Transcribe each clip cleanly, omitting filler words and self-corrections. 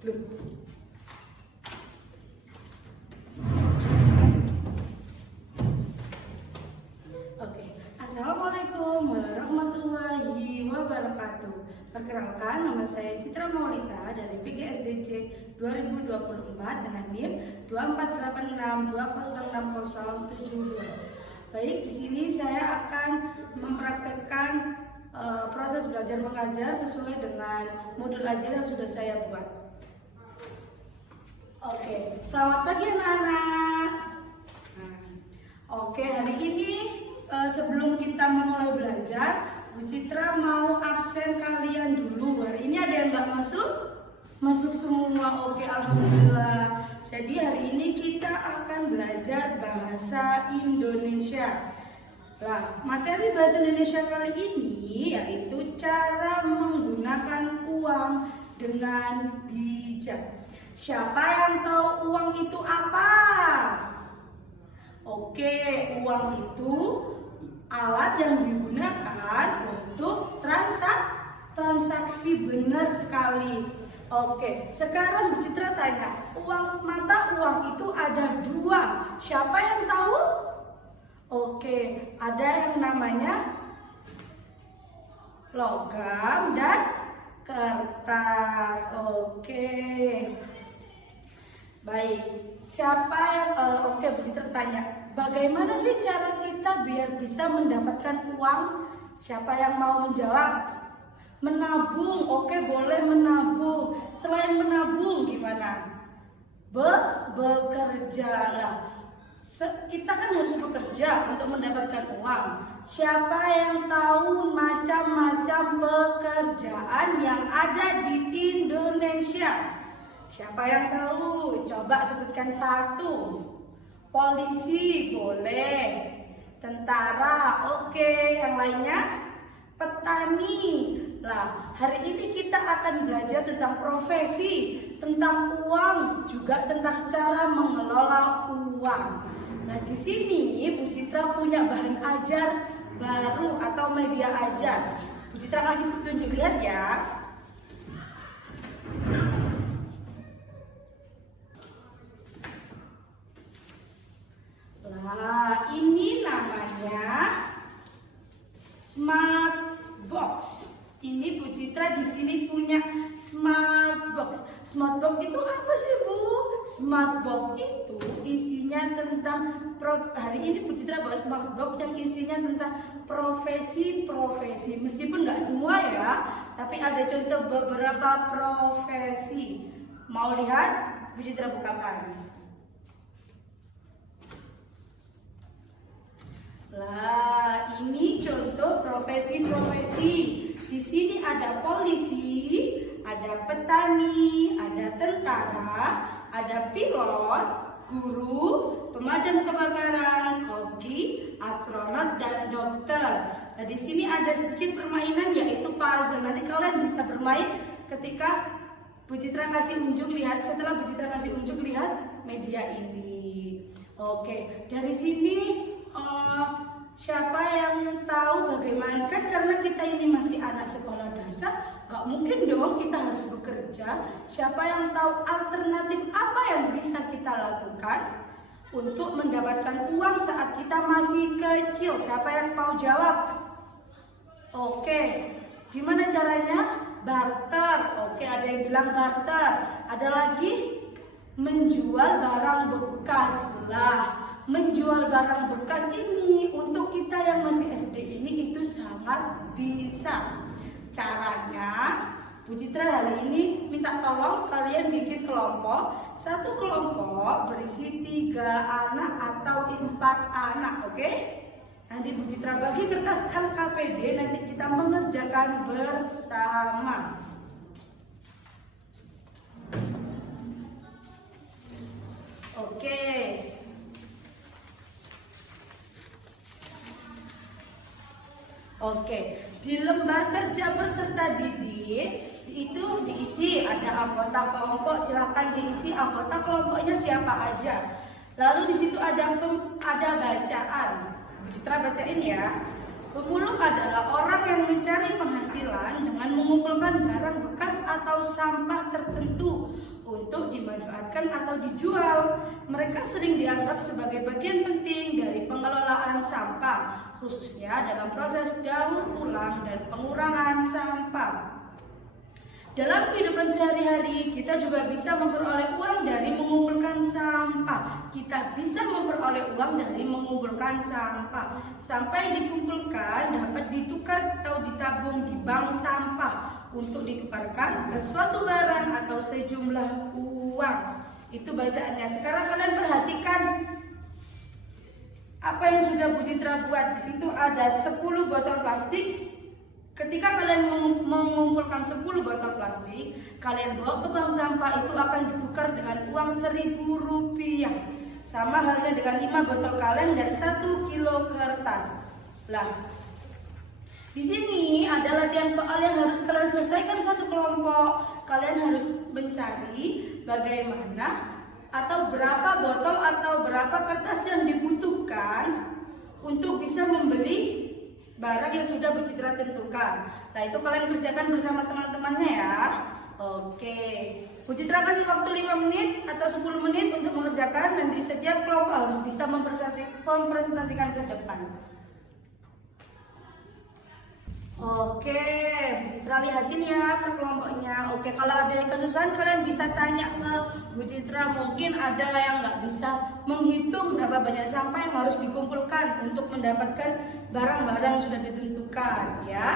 Oke, Assalamualaikum warahmatullahi wabarakatuh. Perkenalkan, nama saya Citra Maulita dari PGSDC 2024 dengan NIM 2486206017. Baik, di sini saya akan mempraktekkan proses belajar mengajar sesuai dengan modul ajar yang sudah saya buat. Oke, selamat pagi anak-anak. Oke, hari ini sebelum kita memulai belajar, Bu Citra mau absen kalian dulu. Hari ini ada yang nggak masuk? Masuk semua. Oke, alhamdulillah. Jadi hari ini kita akan belajar bahasa Indonesia. Nah, materi bahasa Indonesia kali ini yaitu cara menggunakan uang dengan bijak. Siapa yang tahu uang itu apa? Oke, uang itu alat yang digunakan untuk transaksi, benar sekali. Oke, sekarang Bu Citra tanya, mata uang itu ada dua. Siapa yang tahu? Oke, ada yang namanya logam dan kertas. Oke. Baik, siapa yang Bu Citra tanya, bagaimana sih cara kita biar bisa mendapatkan uang? Siapa yang mau menjawab? Menabung. Oke, boleh menabung. Selain menabung gimana? Bekerja lah. Kita kan harus bekerja untuk mendapatkan uang. Siapa yang tahu macam-macam pekerjaan yang ada di Indonesia? Siapa yang tahu? Coba sebutkan satu. Polisi, boleh. Tentara, oke. Yang lainnya? Petani. Nah, hari ini kita akan belajar tentang profesi, tentang uang, juga tentang cara mengelola uang. Nah, di sini Bu Citra punya bahan ajar baru atau media ajar. Bu Citra kasih petunjuk, lihat ya. Nah, ini namanya Smart Box. Ini Bu Citra di sini punya Smart Box. Smart Box itu apa sih, Bu? Smart Box itu isinya tentang hari ini Bu Citra bawa Smart Box yang isinya tentang profesi-profesi. Meskipun nggak semua ya, tapi ada contoh beberapa profesi. Mau lihat? Bu Citra bukakan. Lah, ini contoh profesi-profesi. Di sini ada polisi, ada petani, ada tentara, ada pilot, guru, pemadam kebakaran, koki, astronot, dan dokter. Nah, di sini ada sedikit permainan yaitu puzzle. Nanti kalian bisa bermain ketika Bu Citra kasih unjuk, lihat. Setelah Bu Citra kasih unjuk, lihat media ini. Oke, dari sini siapa yang tahu bagaimana, kan karena kita ini masih anak sekolah dasar, gak mungkin dong kita harus bekerja. Siapa yang tahu alternatif apa yang bisa kita lakukan untuk mendapatkan uang saat kita masih kecil? Siapa yang mau jawab? Oke, gimana caranya? Barter. Oke, ada yang bilang barter. Ada lagi menjual barang bekas lah. Menjual barang bekas ini untuk kita yang masih SD ini itu sangat bisa. Caranya, Bu Citra hari ini minta tolong kalian bikin kelompok. Satu kelompok berisi 3 anak atau 4 anak, oke? Nanti Bu Citra bagi kertas LKPD, nanti kita mengerjakan bersama. Oke. Oke, di lembar kerja peserta didik itu diisi ada anggota kelompok, silahkan diisi anggota kelompoknya siapa aja. Lalu di situ ada bacaan. Citra bacain ya. Pemulung adalah orang yang mencari penghasilan dengan mengumpulkan barang bekas atau sampah tertentu untuk dimanfaatkan atau dijual. Mereka sering dianggap sebagai bagian penting dari pengelolaan sampah, khususnya dalam proses daur ulang dan pengurangan sampah. Dalam kehidupan sehari-hari, kita juga bisa memperoleh uang dari mengumpulkan sampah. Kita bisa memperoleh uang dari mengumpulkan sampah. Sampah yang dikumpulkan dapat ditukar atau ditabung di bank sampah untuk ditukarkan ke suatu barang atau sejumlah uang. Itu bacaannya. Sekarang kalian perhatikan apa yang sudah Bu Citra buat. Di situ ada 10 botol plastik. Ketika kalian mengumpulkan 10 botol plastik, kalian bawa ke bank sampah, itu akan ditukar dengan uang Rp1.000. Sama halnya dengan 5 botol kaleng dan 1 kilo kertas. Lah, di sini ada latihan soal yang harus kalian selesaikan satu kelompok. Kalian harus mencari bagaimana atau berapa botol atau berapa kertas yang dibutuhkan untuk bisa membeli barang yang sudah Bu Citra tentukan. Nah, itu kalian kerjakan bersama teman-temannya ya. Oke, Bu Citra kasih waktu 5 menit atau 10 menit untuk mengerjakan. Nanti setiap kelompok harus bisa mempresentasikan ke depan. Oke, Bu Citra lihatin ya per kelompoknya. Oke, kalau ada yang kesusahan kalian bisa tanya ke Bu Citra. Mungkin ada yang nggak bisa menghitung berapa banyak sampah yang harus dikumpulkan untuk mendapatkan barang-barang yang sudah ditentukan ya.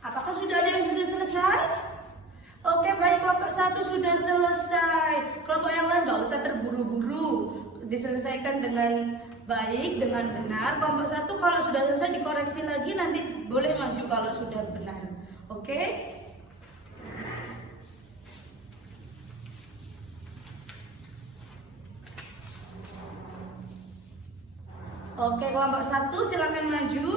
Apakah sudah ada yang sudah selesai? Oke, baik, kelompok 1 sudah selesai. Kelompok yang lain nggak usah terburu-buru, diselesaikan dengan baik, dengan benar. Kelompok 1 kalau sudah selesai dikoreksi lagi, nanti boleh maju kalau sudah benar. Oke? Oke, kelompok 1 silakan maju.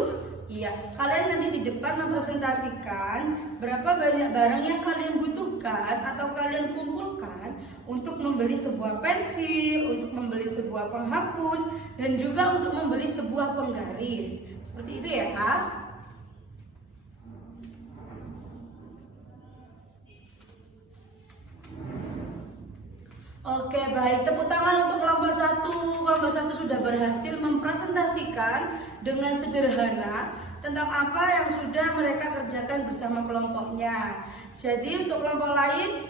Iya, kalian nanti di depan mempresentasikan berapa banyak barang yang kalian butuhkan atau kalian kumpulkan untuk membeli sebuah pensil, untuk membeli sebuah penghapus, dan juga untuk membeli sebuah penggaris. Seperti itu ya, Kak? Oke, baik. Tepuk tangan untuk kelompok 1. Kelompok 1 sudah berhasil mempresentasikan dengan sederhana tentang apa yang sudah mereka kerjakan bersama kelompoknya. Jadi untuk kelompok lain,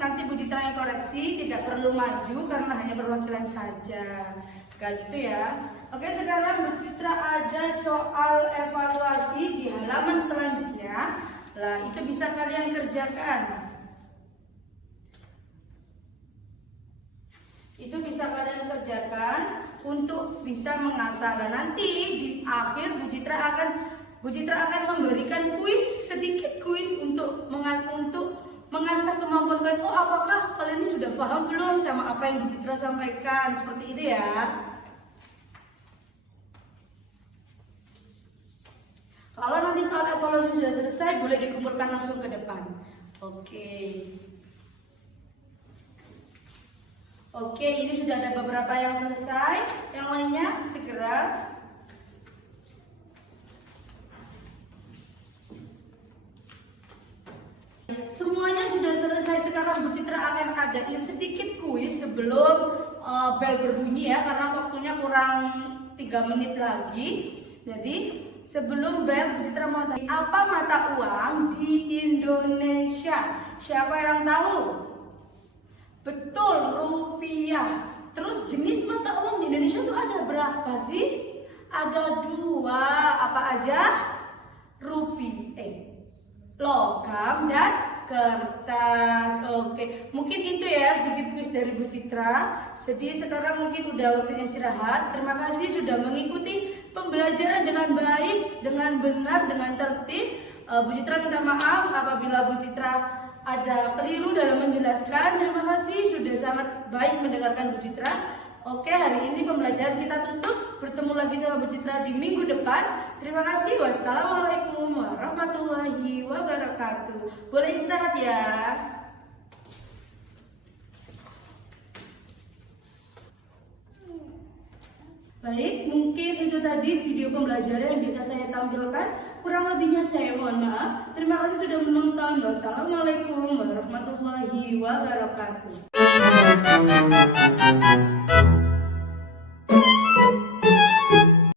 nanti Bu Citra yang koreksi, tidak perlu maju karena hanya perwakilan saja. Kayak gitu ya. Oke, sekarang Bu Citra ada soal evaluasi di halaman selanjutnya. Nah, itu bisa kalian kerjakan. Itu bisa kalian kerjakan untuk bisa mengasah. Dan nanti di akhir Bu Citra akan memberikan kuis, sedikit kuis untuk mengasah kemampuan kalian. Oh, apakah kalian ini sudah paham belum sama apa yang Bu Citra sampaikan? Seperti itu ya. Kalau nanti soal evaluasi sudah selesai, boleh dikumpulkan langsung ke depan. Oke, ini sudah ada beberapa yang selesai. Yang lainnya segera. Semuanya sudah selesai. Sekarang Bu Citra akan adain sedikit kuis sebelum bel berbunyi ya, karena waktunya kurang 3 menit lagi. Jadi sebelum bel, Bu Citra mau tanya, apa mata uang di Indonesia? Siapa yang tahu? Betul, rupiah. Terus jenis mata uang di Indonesia itu ada berapa sih? Ada 2, apa aja? Logam dan kertas. Oke, mungkin itu ya sedikit kuis dari Bu Citra. Jadi sekarang mungkin udah waktunya istirahat. Terima kasih sudah mengikuti pembelajaran dengan baik, dengan benar, dengan tertib. Bu Citra minta maaf apabila Bu Citra ada keliru dalam menjelaskan. Terima kasih sudah sangat baik mendengarkan Bu Citra. Oke, hari ini pembelajaran kita tutup. Bertemu lagi sama Bu Citra di minggu depan. Terima kasih. Wassalamualaikum warahmatullahi wabarakatuh. Boleh istirahat ya. Baik, mungkin itu tadi video pembelajaran yang bisa saya tampilkan. Kurang lebihnya saya mohon maaf. Terima kasih sudah menonton. Wassalamualaikum warahmatullahi wabarakatuh.